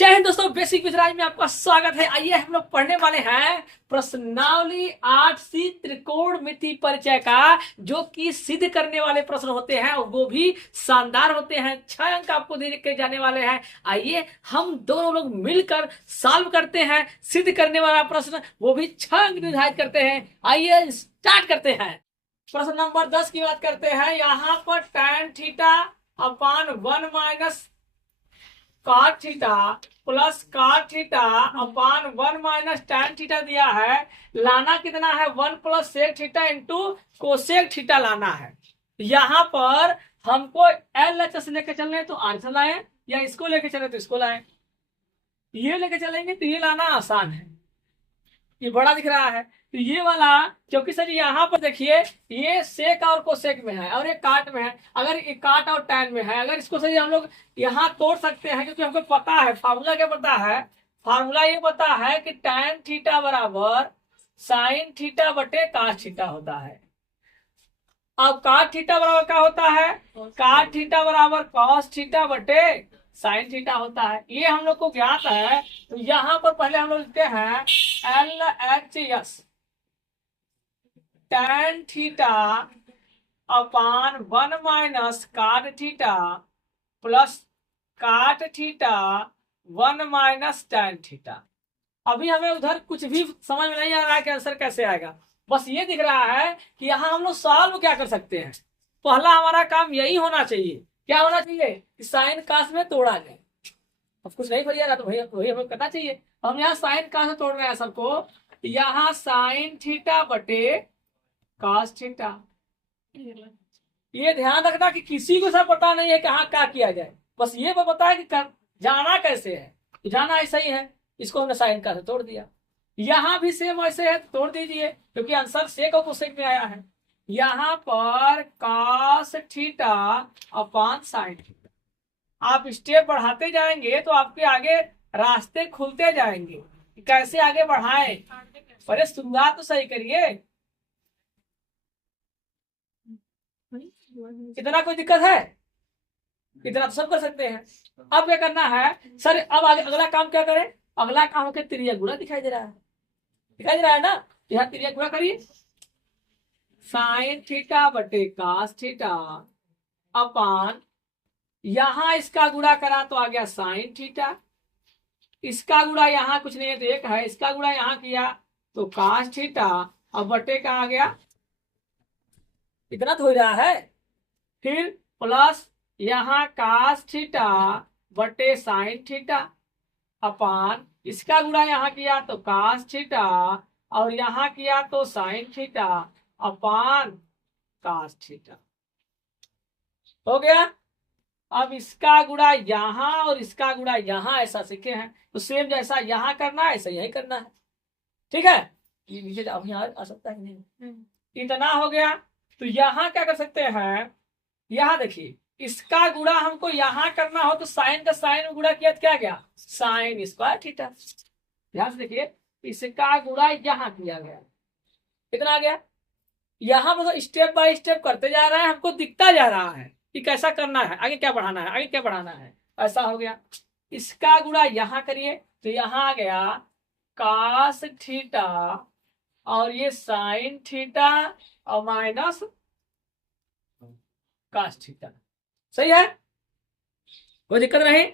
जय हिंद दोस्तों, बेसिक विजराज में आपका स्वागत है। आइए हम लोग पढ़ने वाले हैं प्रश्नावली 8C त्रिकोणमिति परिचय का, जो कि सिद्ध करने वाले प्रश्न होते हैं और वो भी शानदार होते हैं। 6 अंक आपको दे के जाने वाले हैं। आइए हम दोनों लोग मिलकर सॉल्व करते हैं सिद्ध करने वाला प्रश्न, वो भी 6 अंक निर्धारित करते हैं। आइए स्टार्ट करते हैं। प्रश्न नंबर 10 की बात करते हैं। यहाँ पर tan theta upon 1 minus cot theta plus cot theta upon 1 minus tan theta दिया है। लाना कितना है? 1 plus sec theta into cosec theta लाना है। यहाँ पर हमको एल एच से लेके चलने तो आंसर लाए, या इसको लेके चले तो इसको लाए। ये लेके चलेंगे तो ये लाना आसान है, ये बड़ा दिख रहा है। तो ये वाला, क्योंकि सर यहाँ पर देखिए ये सेक और कोसेक में है और ये काट में है। अगर ये काट और टैन में है, अगर इसको सही हम लोग यहाँ तोड़ सकते हैं, क्योंकि हमको पता है फार्मूला क्या पता है। फार्मूला ये पता है कि टैन थीटा बराबर साइन थीटा बटे काट थीटा होता है। अब काट थीटा बराबर क्या होता है? काट थीटा बराबर कॉस थीटा बटे साइन थीटा होता है। ये हम लोग को ज्ञात है। तो यहाँ पर पहले हम लोग लिखते हैं LHS tan theta upon 1 minus काट थीटा प्लस काट थीटा 1 माइनस tan थीटा। अभी हमें उधर कुछ भी समझ में नहीं आ रहा है कि आंसर कैसे आएगा। बस ये दिख रहा है कि यहाँ हम लोग सॉल्व क्या कर सकते हैं। पहला हमारा काम यही होना चाहिए। क्या होना चाहिए? कि साइन कास में तोड़ा जाए। अब कुछ नहीं बढ़िया रहा तो वही हमें करना चाहिए। हम यहाँ साइन कास में तोड़ रहे हैं सबको। यहाँ साइन थीटा बटे कास थीटा। ये ध्यान रखना कि किसी को सब पता नहीं है कि हाँ क्या किया जाए। बस ये पता है कि जाना कैसे है। तो जाना ऐसा ही है। इसको हमने साइन का से तोड़ दिया। यहाँ भी सेम ऐसे है, तो तोड़ दीजिए, क्योंकि आंसर सेक और कोसेक में आया है। यहाँ पर cos theta upon sine theta. आप स्टेप बढ़ाते जाएंगे तो आपके आगे रास्ते खुलते जाएंगे। कैसे आगे बढ़ाएं? अरे शुरुआत तो सही करिए। इतना कोई दिक्कत है? इतना तो सब कर सकते हैं। अब क्या करना है सर? अब आगे अगला काम क्या करें? अगला काम होकर त्रिज्या गुणा दिखाई दे रहा है। दिखाई दे रहा है ना? यहाँ त्रिज्या गुणा करिए। साइन थीटा बटे कास थीटा अपान, यहां इसका गुणा करा तो आ गया साइन थीटा। इसका गुणा यहाँ कुछ नहीं है तो एक है, इसका गुणा यहाँ किया तो कास थीटा। अब बटे का आ गया, इतना तो हो रहा है। फिर प्लस यहाँ कास थीटा बटे साइन थीटा अपान, इसका गुणा यहाँ किया तो कास थीटा और यहाँ किया तो sine theta upon cos theta. हो गया। अब इसका गुणा यहाँ और इसका गुणा यहाँ ऐसा सीखे हैं, तो सेम जैसा यहाँ करना है ऐसा यही करना है। ठीक है, ये नीचे अब यहाँ आ सकता है नहीं। इतना हो गया। तो यहाँ क्या कर सकते हैं? यहाँ देखिए, इसका गुणा हमको यहाँ करना हो तो साइन का साइन में गुणा किया तो क्या गया? Sine square theta. ध्यान से देखिए, इसका गुणा यहाँ किया गया, कितना आ गया। यहाँ पर तो स्टेप बाय स्टेप करते जा रहे हैं, हमको दिखता जा रहा है कि कैसा करना है, आगे क्या बढ़ाना है, आगे क्या बढ़ाना है। ऐसा हो गया। इसका गुणा यहाँ करिए तो यहाँ आ गया कास थीटा और ये साइन थीटा और माइनस कास थीटा। सही है, कोई दिक्कत नहीं।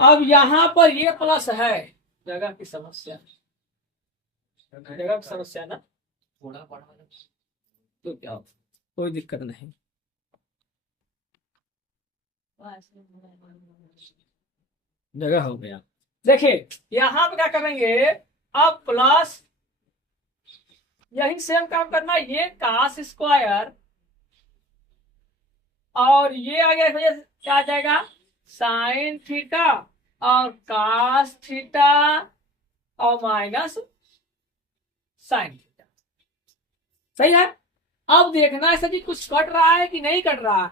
अब यहाँ पर ये प्लस है, जगह की समस्या, जगह की समस्या ना, थोड़ा बढ़ा तो क्या, कोई दिक्कत नहीं। जगह हो गया। देखिए यहाँ पे क्या करेंगे, अब प्लस यही सेम काम करना, ये कास स्क्वायर और ये आगे क्या आ जाएगा? साइन थीटा और कास थीटा और माइनस साइन थीटा। सही है। अब देखना है सर जी कुछ कट रहा है कि नहीं कट रहा है।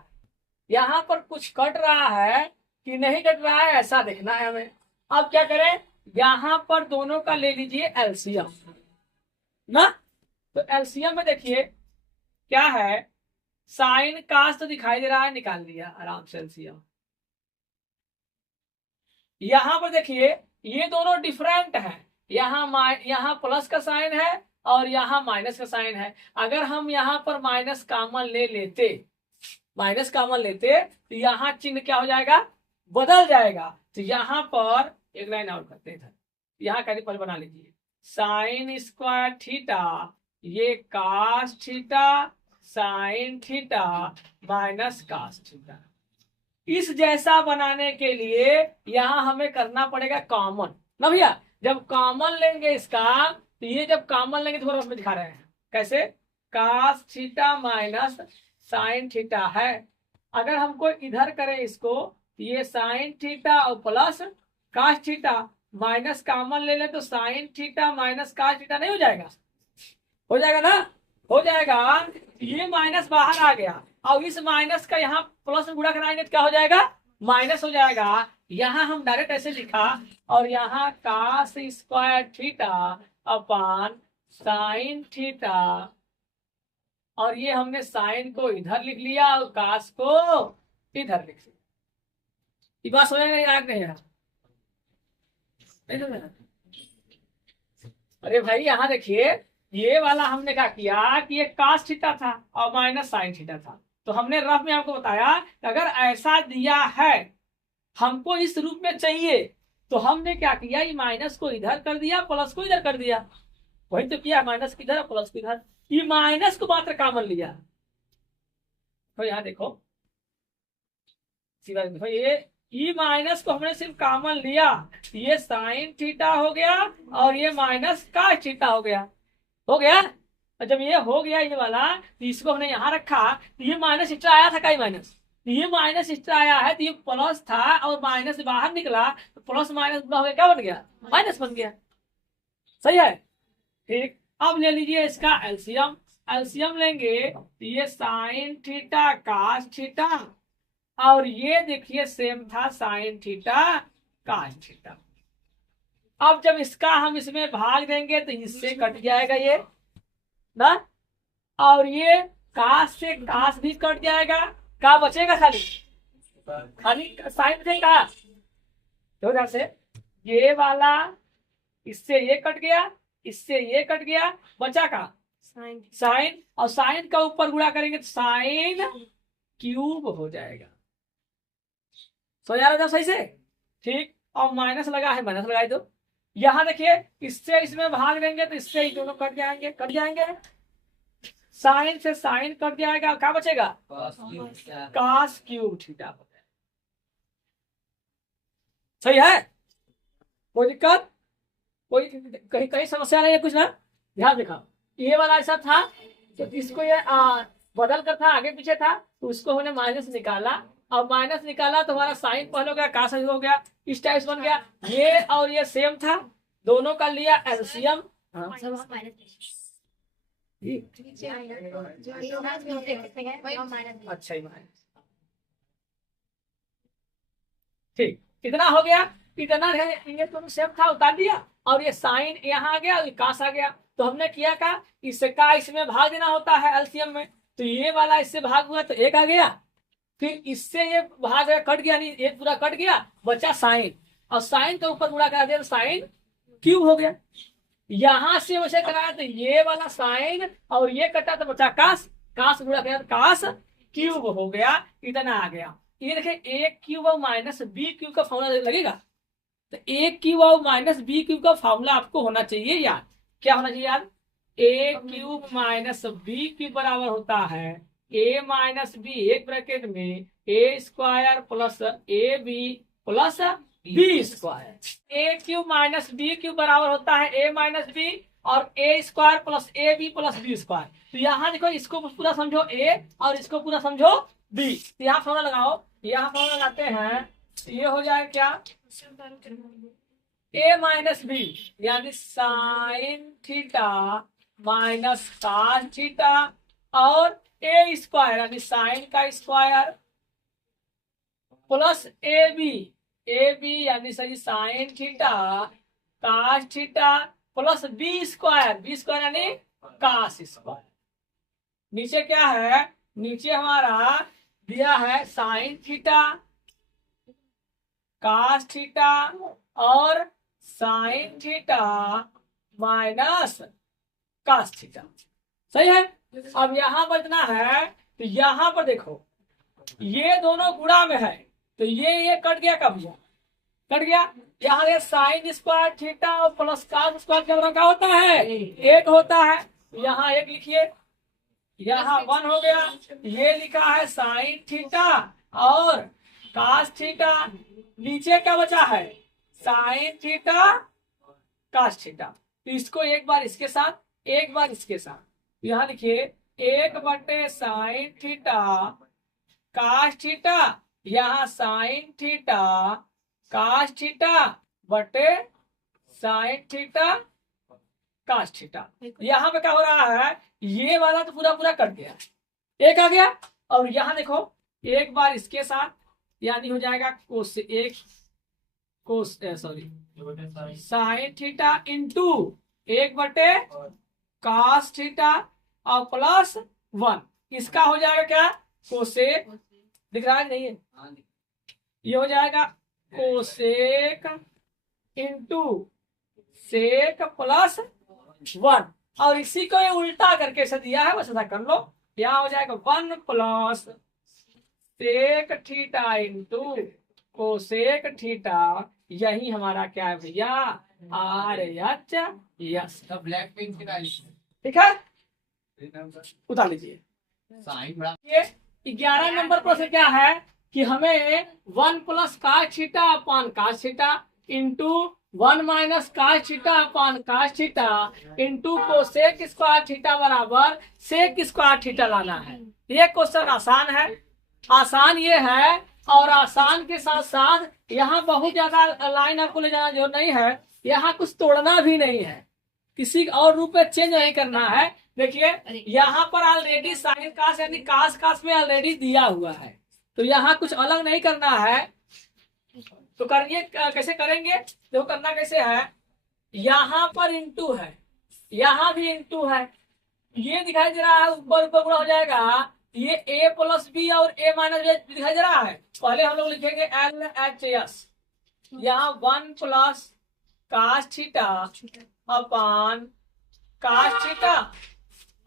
यहाँ पर कुछ कट रहा है कि नहीं कट रहा है, ऐसा देखना है हमें। अब क्या करें? यहाँ पर दोनों का ले लीजिए एलसीएम ना। तो एलसीएम में देखिए क्या है, साइन कास तो दिखाई दे रहा है, निकाल लिया आराम से एलसीएम। यहाँ पर देखिए ये दोनों डिफरेंट है, यहाँ प्लस का साइन है और यहाँ माइनस का साइन है। अगर हम यहाँ पर माइनस कॉमन ले लेते, माइनस कॉमन लेते तो यहाँ चिन्ह क्या हो जाएगा, बदल जाएगा। तो यहाँ पर एक लाइन आउट करते हैं, यहाँ का पर बना लीजिए, साइन स्क्वायर थीटा, ये cos theta sine theta minus cos theta. इस जैसा बनाने के लिए यहाँ हमें करना पड़ेगा कॉमन ना भैया। जब कॉमन लेंगे इसका, तो ये जब कॉमन लेंगे तो रफ में दिखा रहे हैं कैसे, cos theta minus sine theta है। अगर हमको इधर करें इसको, ये साइन थीटा और plus cos theta minus common ले ले तो sine theta minus cos theta नहीं हो जाएगा, हो जाएगा ना, हो जाएगा। ये माइनस बाहर आ गया और इस माइनस का यहाँ प्लस में गुणा कराएंगे तो क्या हो जाएगा, माइनस हो जाएगा। यहाँ हम डायरेक्ट ऐसे लिखा और यहाँ cos square theta upon sine theta, और ये हमने साइन को इधर लिख लिया और कास को इधर लिख लिया। ये बात समझ में आग नहीं है, नहीं समझ। अरे भाई यहाँ देखिए, ये वाला हमने क्या किया कि ये कास थीटा था और माइनस साइन थीटा था, तो हमने रफ में आपको बताया कि अगर ऐसा दिया है हमको इस रूप में चाहिए, तो हमने क्या किया, ये माइनस को इधर कर दिया प्लस को इधर कर दिया, वही तो किया, माइनस किधर प्लस को इधर, ये माइनस को मात्र कॉमन लिया। तो यहाँ देखो ये माइनस को हमने सिर्फ कॉमन लिया, ये साइन थीटा हो गया और ये माइनस कास थीटा हो गया, हो गया। और जब ये हो गया ये वाला, तो इसको हमने यहाँ रखा, तो ये माइनस एक्स्ट्रा आया था, कई माइनस, तो ये माइनस एक्स्ट्रा आया है, तो ये प्लस था और माइनस बाहर निकला, तो प्लस माइनस गुणा हो गया, क्या बन गया, माइनस बन गया। सही है, ठीक। अब ले लीजिए इसका एलसीएम, एलसीएम लेंगे तो ये साइन थीटा कास थीटा और ये देखिए सेम था साइन थीटा कास थीटा। अब जब इसका हम इसमें भाग देंगे तो इससे कट जाएगा ये ना, और ये कास से कास भी कट जाएगा, का बचेगा खाली, खाली साइन बचेगा। तो से ये वाला इससे ये कट गया, इससे ये कट गया, बचा का साइन, और साइन का ऊपर गुणा करेंगे तो साइन क्यूब हो जाएगा। सो जा रहा सही से, ठीक। और माइनस लगा है, माइनस लगाई दो। यहाँ देखिए इससे इसमें भाग देंगे तो इससे ही दोनों कट जाएंगे, कट जाएंगे, साइन से साइन कट जाएगा, क्या बचेगा, कास क्यूब थीटा। सही है, कोई दिक्कत, कोई कहीं कहीं समस्या नहीं है कुछ ना, ध्यान दिखाओ। ये वाला ऐसा था तो इसको ये बदल कर था, आगे पीछे था, तो उसको हमने माइनस निकाला, और माइनस निकाला तो हमारा साइन पहले हो गया, कास हो गया, इस टाइप से बन गया। ये और ये सेम था, दोनों का लिया एलसीएम। अच्छा, ठीक, कितना हो गया, इतना है, ये दोनों सेम था, उतार दिया, और ये साइन यहाँ आ गया और ये कास आ गया। तो हमने किया का इसका इसमें भाग देना होता है एलसीएम में, तो ये वाला इससे भाग हुआ तो एक आ गया, फिर इससे ये भाग कट गया, नहीं एक पूरा कट गया, बचा साइन, और साइन के ऊपर गुणा करा दिया तो साइन क्यूब हो गया। यहां से वैसे कराया तो ये वाला साइन और ये कटा तो बचा कास, कास गुणा किया तो कास क्यूब हो गया, इतना आ गया। ये देखिए ए क्यूब और माइनस बी क्यूब का फॉर्मूला लगेगा, तो ए क्यूब और माइनस बी क्यूब का फॉर्मूला आपको होना चाहिए यार, क्या होना चाहिए यार, a cube minus b cube बराबर होता है ए माइनस बी, एक ब्रैकेट में a square plus A b plus B square. A cube minus b cube बराबर होता है ए माइनस बी और ए स्क्वायर प्लस ए बी प्लस बी स्क्वायर। तो यहाँ देखो इसको पूरा समझो ए और इसको पूरा समझो बी, तो यहाँ फॉर्मूला लगाओ, यहाँ फॉर्मूला लगाते हैं तो ये हो जाए क्या, ए माइनस बी यानी sine theta minus cos theta और ए स्क्वायर यानी साइन का स्क्वायर प्लस ए बी यानी सही sine theta cos theta plus B square यानी कास स्क्वायर। नीचे क्या है, नीचे हमारा दिया है साइन थीटा कास थीटा और sine theta minus cos theta. सही है। अब यहाँ पर इतना है तो यहाँ पर देखो ये दोनों गुणा में है तो ये कट गया, कब गया, कट गया। यहाँ ये साइन स्क्वायर थीटा और प्लस कास स्क्वायर के बराबर क्या होता है, एक होता है। यहाँ एक लिखिए, यहाँ 1 हो गया। ये लिखा है साइन थीटा और कास थीटा, नीचे क्या बचा है साइन थीटा कास थीटा। तो इसको एक बार इसके साथ एक बार इसके साथ यहाँ लिखिए 1/साइन थीटा कास थीटा, यहाँ साइन थीटा कास थीटा बटे साइन थीटा कास थीटा। यहाँ पे क्या हो रहा है, ये वाला तो पूरा पूरा कट गया, एक आ गया। और यहाँ देखो एक बार इसके साथ यानी हो जाएगा कोस एक cos sorry sine theta into 1 cos theta और प्लस 1, इसका हो जाएगा क्या कोसेक, दिख रहा है नहीं है, ये हो जाएगा कोसेक इंटू सेक प्लस 1। और इसी को ये उल्टा करके ऐसा दिया है, बस ऐसा कर लो। यहाँ हो जाएगा 1 plus sec theta into cosec theta, यही हमारा क्या है भैया RHS। ब्लैक पिंक ठीक है, उतार लीजिए। ये 11 नंबर प्रश्न क्या है कि हमें 1 plus cos theta upon cos theta into 1 minus cos theta upon cos theta into cosec square theta बराबर सेक स्क्वायर थीटा लाना है। ये क्वेश्चन आसान है, आसान ये है। और आसान के साथ साथ यहाँ बहुत ज्यादा लाइन आपको ले जाना जो नहीं है, यहाँ कुछ तोड़ना भी नहीं है, किसी और रूप में चेंज नहीं करना है। देखिए यहाँ पर ऑलरेडी साइन कास यानी कास कास में ऑलरेडी दिया हुआ है, तो यहाँ कुछ अलग नहीं करना है। तो करिए कैसे करेंगे, तो करना कैसे है, यहाँ पर इंटू है, यहाँ भी इंटू है, ये दिखाई दे रहा है ऊपर ऊपर पूरा हो जाएगा। ये a प्लस बी और a माइनस बी दिखाई दे रहा है। पहले हम लोग लिखेंगे LHS, यहाँ 1 plus cos theta upon cos theta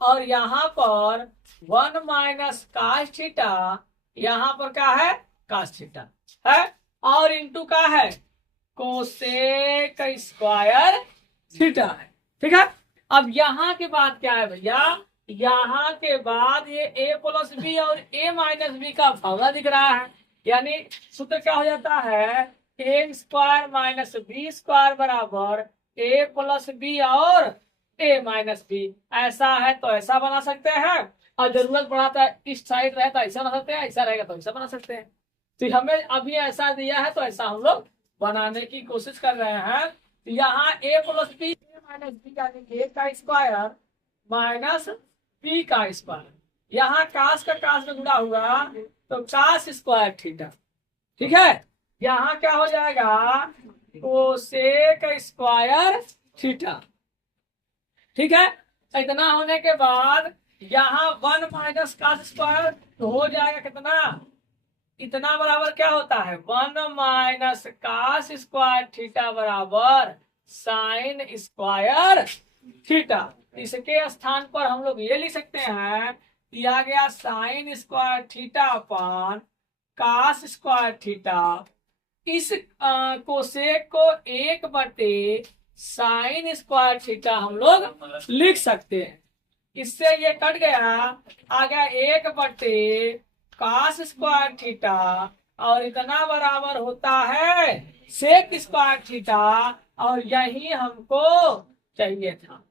और यहाँ पर 1 माइनस कास थीटा, यहाँ पर क्या है कास थीटा है और इंटू का है कोसेक स्क्वायर थीटा है। ठीक है, अब यहाँ के बाद क्या है भैया, यहाँ के बाद ये a प्लस बी और a माइनस बी का फॉर्मूला दिख रहा है, यानी सूत्र क्या हो जाता है a square minus B square बराबर a प्लस बी और a माइनस बी। ऐसा है तो ऐसा बना सकते हैं, और जरूरत पड़ा था इस साइड रहे तो ऐसा बना सकते हैं, ऐसा रहेगा तो ऐसा बना सकते हैं। तो हमें अभी ऐसा दिया है तो ऐसा हम लोग बनाने की कोशिश कर रहे हैं। तो यहाँ a plus B minus B का स्क्वायर माइनस बी का स्क्वायर, यहाँ कास का कास में जुड़ा हुआ तो कास स्क्वायर थीटा। ठीक है, यहाँ क्या हो जाएगा कोसेक स्क्वायर थीटा। ठीक है, इतना होने के बाद यहाँ 1 माइनस कास स्क्वायर तो हो जाएगा कितना, इतना बराबर क्या होता है 1 माइनस कास स्क्वायर थीटा बराबर साइन स्क्वायर थीटा। इसके स्थान पर हम लोग ये लिख सकते हैं, दिया गया sine square theta upon cos square theta. इस कोसेक को 1 साइन स्क्वायर थीटा हम लोग लिख सकते हैं। इससे ये कट गया, आ गया 1 कास स्क्वायर थीटा और इतना बराबर होता है सेक स्क्वायर थीटा, और यही हमको चाहिए था,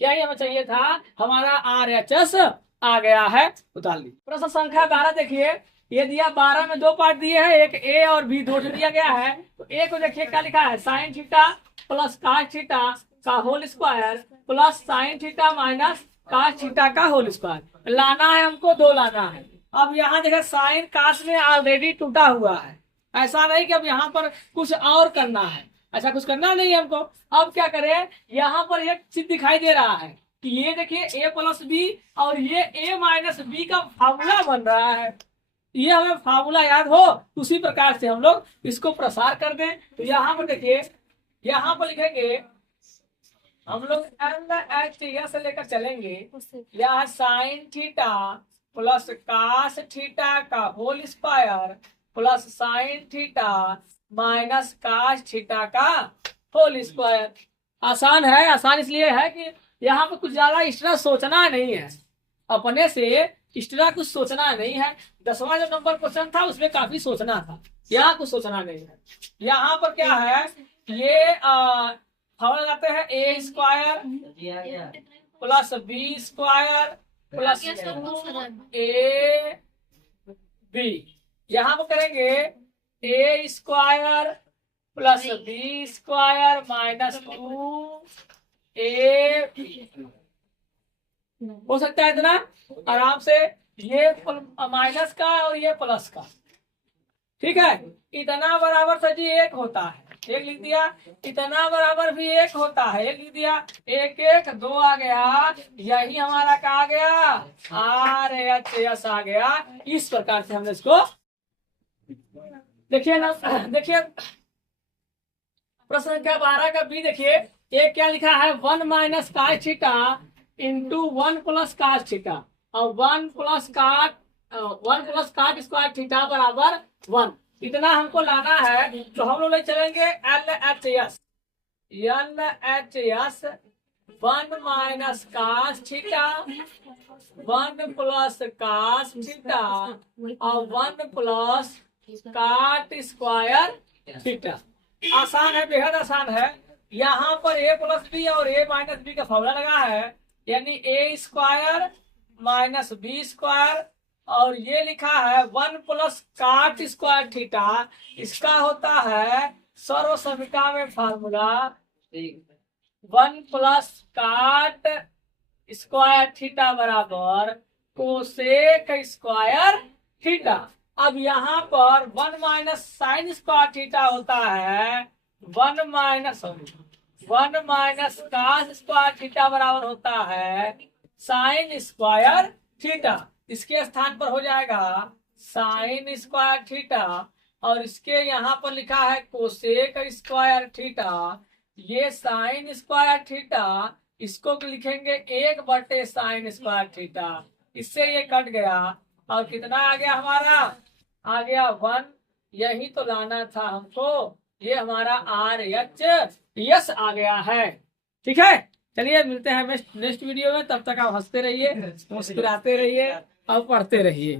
यही हमें चाहिए था, हमारा RHS आ गया है। उतार लीजिए। प्रश्न संख्या 12 देखिए, ये दिया 12 में 2 पार्ट दिए हैं, एक a और b दो दिया गया है। तो a को देखिए क्या लिखा है sine theta plus cos theta का whole square plus sine theta minus cos theta का होल स्क्वायर लाना है, हमको 2 लाना है। अब यहाँ देखिए साइन कास में ऑलरेडी टूटा हुआ है, ऐसा नहीं कि अब यहाँ पर कुछ और करना है, ऐसा कुछ करना नहीं है हमको। अब क्या करें, यहाँ पर एक चीज दिखाई दे रहा है कि ये देखिए a प्लस बी और ये a माइनस बी का फॉर्मूला बन रहा है। ये हमें फार्मूला याद हो, उसी प्रकार से हम लोग इसको प्रसार कर दें। तो यहाँ पर देखिए, यहाँ पर लिखेंगे हम लोग LHS से लेकर चलेंगे, यह sine theta plus cos theta का whole square plus sine theta minus cos theta का होल स्क्वायर। आसान है, आसान इसलिए है कि यहाँ पर कुछ ज्यादा एक्स्ट्रा सोचना नहीं है, अपने से एक्स्ट्रा कुछ सोचना नहीं है। 10वां जो नंबर क्वेश्चन था उसमें काफी सोचना था, यहाँ कुछ सोचना नहीं है। यहाँ पर क्या है, ये फार्मूला लगाते हैं a square plus B square plus A b. यहाँ पर करेंगे a square plus B square minus 2ab। हो सकता है इतना आराम से, ये माइनस का और ये प्लस का, ठीक है। इतना बराबर से जी एक होता है, एक लिख दिया। इतना बराबर भी एक होता है, एक लिख दिया। एक एक 2 आ गया, यही हमारा क्या आ गया, RHS आ गया। इस प्रकार से हमने इसको देखिए ना, देखिए प्रश्न संख्या 12 का बी देखिए, एक क्या लिखा है 1 minus cos theta into 1 plus cos theta, और 1 प्लस काट स्क्वायर थीटा बराबर 1। इतना हमको लाना है, तो हम लोग ले चलेंगे LHS। 1 minus cos theta 1 plus cos theta और 1 प्लस काट स्क्वायर थीटा। आसान है, बेहद आसान है। यहाँ पर a प्लस बी और a माइनस बी का फॉर्मूला लगा है, यानी a square minus B square, और ये लिखा है 1 प्लस काट स्क्वायर थीटा। इसका होता है सर्व समीकरण में फार्मूला 1 प्लस काट स्क्वायर थीटा बराबर कोसेक स्क्वायर थीटा। अब यहाँ पर 1 माइनस साइन स्क्वायर थीटा होता है 1 माइनस कास स्क्वायर थीटा बराबर होता है साइन स्क्वायर थीटा। इसके स्थान पर हो जाएगा साइन स्क्वायर थीटा, और इसके यहाँ पर लिखा है कोसेक स्क्वायर थीटा। ये साइन स्क्वायर थीटा, इसको लिखेंगे 1 साइन स्क्वायर थीटा। इससे ये कट गया, और कितना आ गया हमारा, आ गया 1। यही तो लाना था हमको, ये हमारा RHS आ गया है। ठीक है, चलिए मिलते हैं नेक्स्ट वीडियो में। तब तक आप हंसते रहिए, मुस्कुराते रहिए और पढ़ते रहिए।